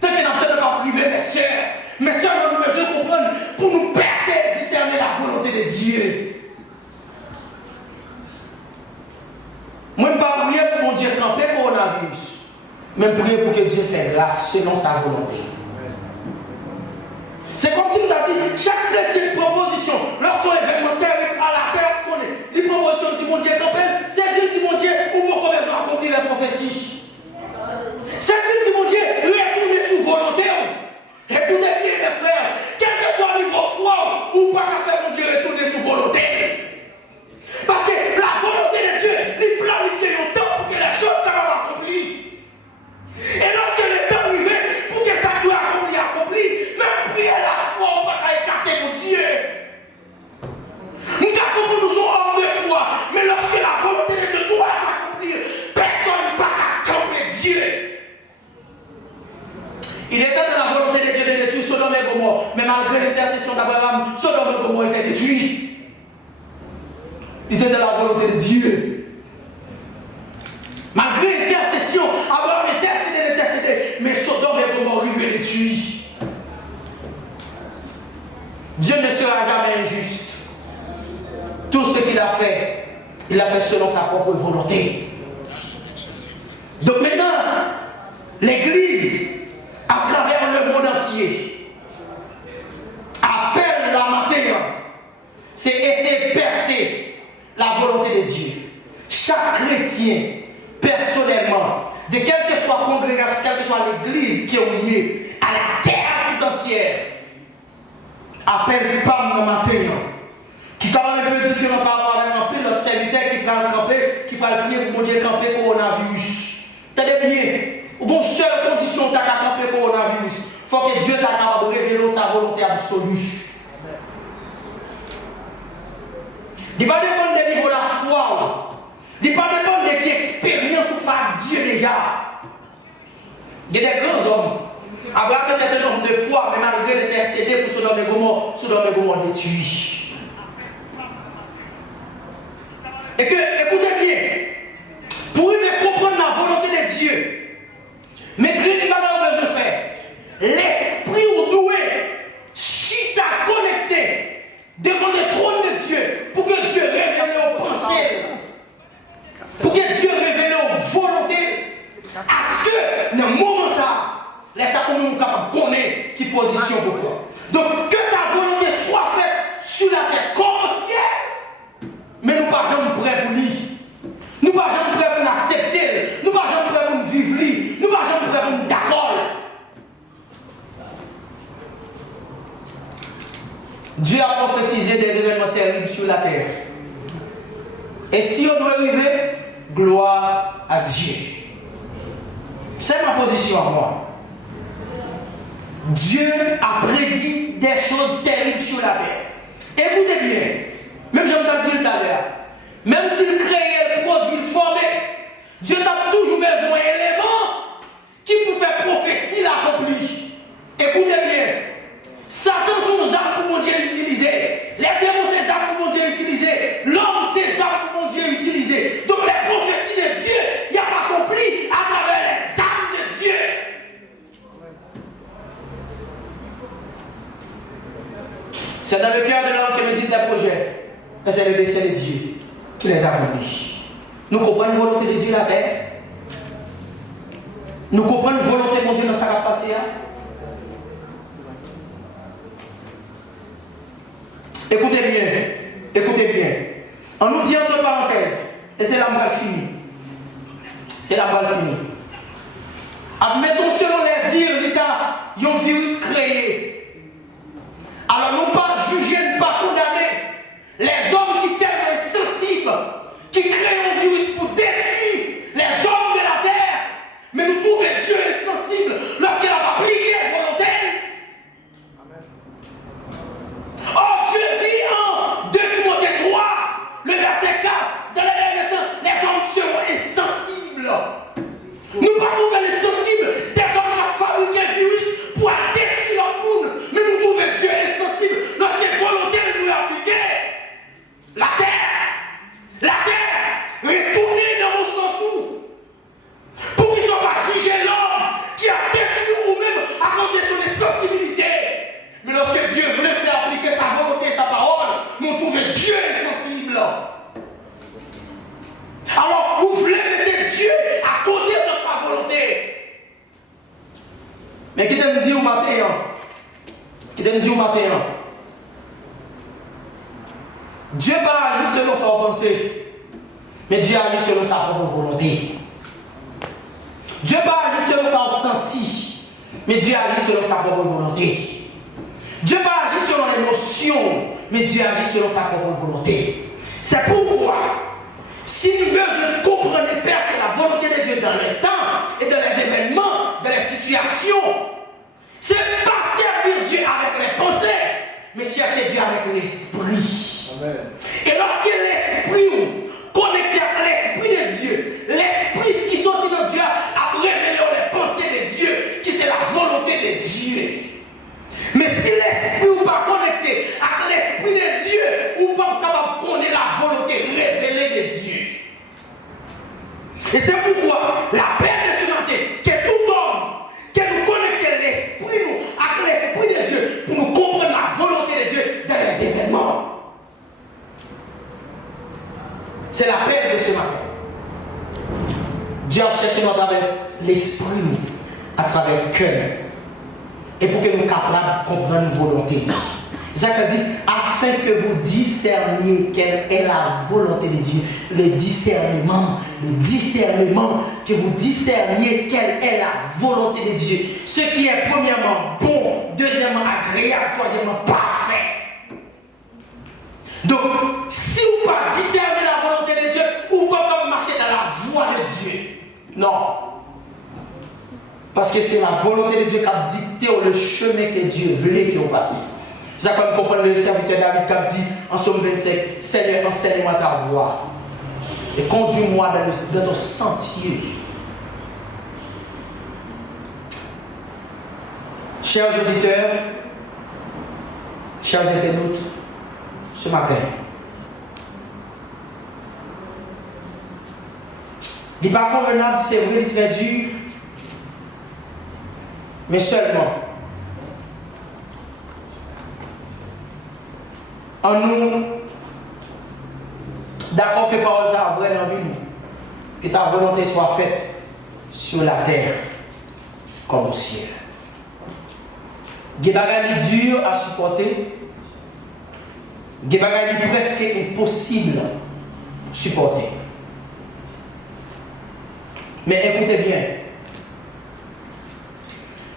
tant que l'attente ne pas arriver, mes soeurs, nous avons besoin de comprendre pour nous percer et discerner la volonté de Dieu. Moi, je ne vais pas prier pour mon Dieu camper coronavirus, mais prier pour que Dieu fasse grâce selon sa volonté. C'est comme si nous avons dit, chaque chrétien proposition, lorsqu'on est événement terrible à la terre, qu'on est, les propositions dit mon Dieu camper, c'est dire dit mon Dieu, où mon besoin d'accomplir la prophétie. C'est dire dit mon Dieu, retourner sous volonté. Écoutez bien mes frères, quel que soit le niveau froid ou pas qu'à faire mon Dieu retourner sous volonté. Parce que la volonté de Dieu, il planifie un temps pour que les choses soient accomplies. Et lorsque le temps arrive, pour que ça doit accompli, même prier la foi, on va pas écarter mon Dieu. Nous avons nous sommes hommes de foi, mais lorsque la volonté de Dieu doit s'accomplir, personne ne va camper Dieu. Il était dans la volonté de Dieu de détruire Sodome et Gomorrhe, mais malgré l'intercession d'Abraham, Sodome et Gomorrhe étaient détruits. Il était dans la volonté de Dieu. Malgré l'intercession, Abraham intercédé, mais Sodome et Gomorrhe lui venaient détruits. Dieu ne sera jamais injuste. Tout ce qu'il a fait, il l'a fait selon sa propre volonté. Donc maintenant, l'Église, à travers le monde entier, appelle la matin, c'est essayer de percer la volonté de Dieu. Chaque chrétien, personnellement, de quelle que soit la congrégation, quelle que soit l'église qui est liée à la terre tout entière, appelle Pam le matin, qui est quand même un peu différent par rapport à notre serviteur qui va camper, qui va prier pour mon Dieu camper coronavirus. Tenez bien. Ou une seule condition pour camper coronavirus, il faut que Dieu t'a capable de révéler sa volonté absolue. Il ne va pas dépendre du niveau de la foi. Il ne va pas dépendre de quelle expérience ou fait Dieu déjà. Il y a des grands hommes. Abraham était un homme de foi, mais malgré l'intercédé pour Sodome et Gomorrhe détruit. Et que, écoutez bien, pour comprendre la volonté de Dieu, mais Dieu n'a pas besoin de faire. L'esprit ou doué, chita connecté devant le trône de Dieu, pour que Dieu révèle aux pensées, pour que Dieu révèle aux volontés, à ce que, dans le moment ça, laisse à nous capable de connaître qui position pour toi. Donc, que ta volonté soit faite sur la terre comme au ciel, mais nous ne sommes pas prêts pour lui. Nous ne sommes pas prêts pour l'accepter. Nous ne sommes pas prêts pour vivre lui. Nous ne sommes pas prêts pour nous d'accord. Dieu a prophétisé des événements terribles sur la terre. Et si on doit arriver, gloire à Dieu. C'est ma position à moi. Dieu a prédit des choses terribles sur la terre. Écoutez bien, même je vous dit tout à l'heure, même s'il crée le produit formé, Dieu a toujours besoin d'éléments qui pour faire prophétie l'accomplit. Écoutez bien, Satan sont les armes pour mon Dieu utiliser, les démons c'est les armes pour mon Dieu utiliser, l'homme c'est les armes pour mon Dieu utiliser. Donc les prophéties de Dieu, il n'y a pas accompli à travers les armes de Dieu. C'est dans le cœur de l'homme qui médite des projets, mais c'est le dessein de Dieu qui les accomplit. Nous comprenons la volonté de Dieu la terre. Nous comprenons la volonté de mon Dieu dans sa capacité. Écoutez bien, écoutez bien. On nous dit entre parenthèses, et c'est là où on va finir. C'est là où on va finir. Admettons selon les dires l'État, il y a un virus créé. Alors non pas juger, ne pas condamner les hommes qui tellement insensibles, qui créent un virus pour détruire les hommes de la terre. Mais nous trouvons Dieu insensible lorsqu'il a appliqué volonté. Oh, Dieu dit en 2 Timothée 3, le verset 4, dans les derniers temps, les hommes seront insensibles. Nous pas trouver les sensibles des hommes qui ont fabriqué un virus pour détruire le monde, mais nous trouvons Dieu insensible lorsqu'il est volonté de nous appliquer. La terre, retournez dans mon sens où, pour qu'il ne soit pas jugé l'homme qui a détruit ou même à cause de son insensibilité. Mais lorsque Dieu voulait faire appliquer sa volonté et sa parole, nous trouvons Dieu insensible. Alors, vous voulez mettre Dieu à côté de sa volonté. Mais qui t'aime dire au matin, Dieu va agir selon sa pensée, mais Dieu agit selon sa propre volonté. Dieu va agir selon sa ressenti, mais Dieu agit selon sa propre volonté. Dieu va agir selon l'émotion, mais Dieu agit selon sa propre volonté. C'est pourquoi, si nous devons comprendre et percer la volonté de Dieu dans les temps et dans les événements, dans les situations, c'est pas servir Dieu avec les pensées, mais chercher Dieu avec l'esprit. Et lorsque l'esprit connecté à l'esprit de Dieu, l'esprit qui sortit de Dieu a révélé les pensées de Dieu, qui c'est la volonté de Dieu. Mais si l'esprit n'est pas connecté à l'esprit de Dieu, ou pas capable de connaître la volonté révélée de Dieu. Et c'est pourquoi la paix de ce matin, que tout homme, que nous connectons l'esprit nous à l'esprit de Dieu, pour nous comprendre la volonté de Dieu dans les événements. C'est la paix de ce matin. Dieu a cherché à travers l'esprit, à travers le cœur. Et pour que nous soyons capables de comprendre une volonté. Jacques a dit, afin que vous discerniez quelle est la volonté de Dieu. Le discernement, que vous discerniez quelle est la volonté de Dieu. Ce qui est premièrement bon, deuxièmement agréable, troisièmement parfait. Donc, si vous ne pas discerner la volonté de Dieu, vous ne pouvez pas marcher dans la voie de Dieu. Non. Parce que c'est la volonté de Dieu qui a dicté le chemin que Dieu voulait que vous passiez. C'est comme comprendre le serviteur David qui a dit en Somme 25, Seigneur, enseigne-moi ta voie et conduis-moi dans ton sentier. Chers auditeurs, chers internautes, ce matin, il n'est pas convenable, c'est vrai, très dur, mais seulement en nous d'accord que parole ça vrai dans vie, que ta volonté soit faite sur la terre comme au ciel. Des bagages durs à supporter, des bagages presque impossibles à supporter. Mais écoutez bien,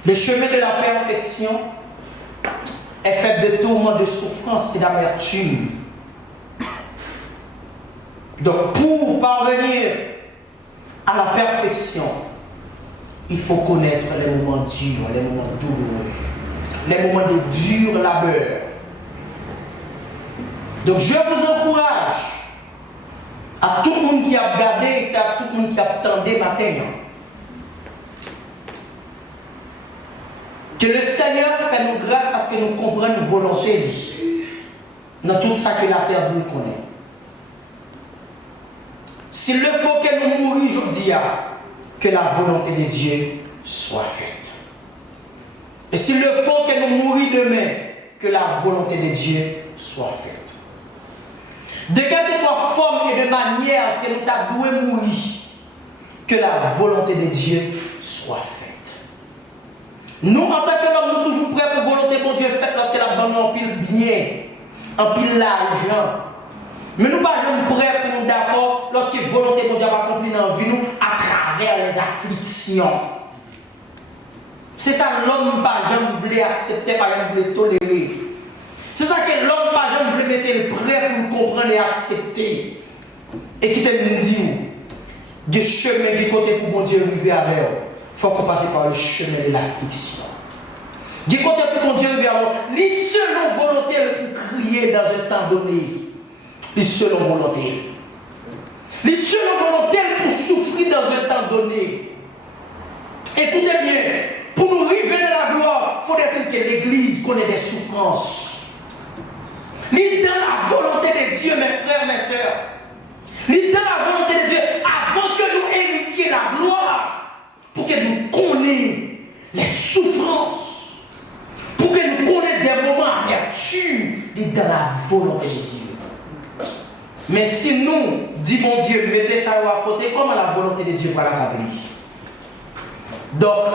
le chemin de la perfection est fait de tourments, de souffrances et d'amertume. Donc, pour parvenir à la perfection, il faut connaître les moments durs, les moments douloureux, les moments de dur labeur. Donc je vous encourage à tout le monde qui a regardé et à tout le monde qui a attendu matin, que le Seigneur fait nous grâce à ce que nous comprenions la volonté de Dieu dans tout ça que la terre nous connaît. S'il le faut que nous mourions aujourd'hui, que la volonté de Dieu soit faite. Et s'il le faut que nous mourions demain, que la volonté de Dieu soit faite. De quelque soit forme et de manière que nous devons mourir, que la volonté de Dieu soit faite. Nous, en tant que l'homme, nous sommes toujours prêts pour la volonté de Dieu faite lorsqu'elle a donné un pile bien, un pile l'argent. Mais nous ne sommes pas prêts pour nous d'accord lorsque la volonté de Dieu va accomplir dans la vie nous à travers les afflictions. C'est ça l'homme pas jamais voulu accepter, pas jamais voulu tolérer. C'est ça que l'homme pas jamais voulu mettre le prêt pour nous comprendre et accepter. Et qui te dit, des chemins du côté pour bon Dieu arriver avec eux. Il faut qu'on passe par le chemin de l'affliction. Du côté pour bon Dieu arriver avec eux, les seules volontés pour crier dans un temps donné. Les seules volontés. Les seules volontés pour souffrir dans un temps donné. Écoutez bien, pour nous arriver dans la gloire, il faudrait que l'Église connaisse des souffrances. Ni dans la volonté de Dieu, mes frères, mes sœurs. Ni dans la volonté de Dieu, avant que nous héritions la gloire, pour que nous connaissions les souffrances, pour que nous connaissions des moments amertumes, ni dans la volonté de Dieu. Mais si nous, dit mon Dieu, mettez ça à côté, comment la volonté de Dieu va l'accomplir? Donc,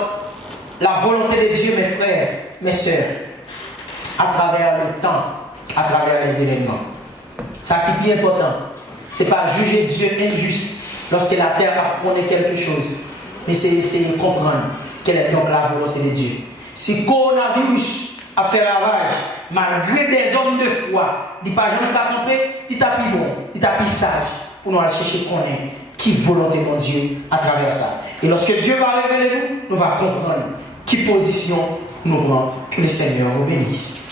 la volonté de Dieu, mes frères, mes sœurs, à travers le temps, à travers les événements. Ça qui est bien important, ce n'est pas juger Dieu injuste lorsque la terre apprenait quelque chose, mais c'est comprendre quelle est donc la volonté de Dieu. Si le coronavirus a fait ravage, malgré des hommes de foi, il n'y a pas jamais qu'à camper, il t'a plus bon, il t'a plus sage, pour nous aller chercher connaître qui volonté de Dieu à travers ça. Et lorsque Dieu va révéler nous, nous allons comprendre qui position nous prend. Que le Seigneur vous bénisse.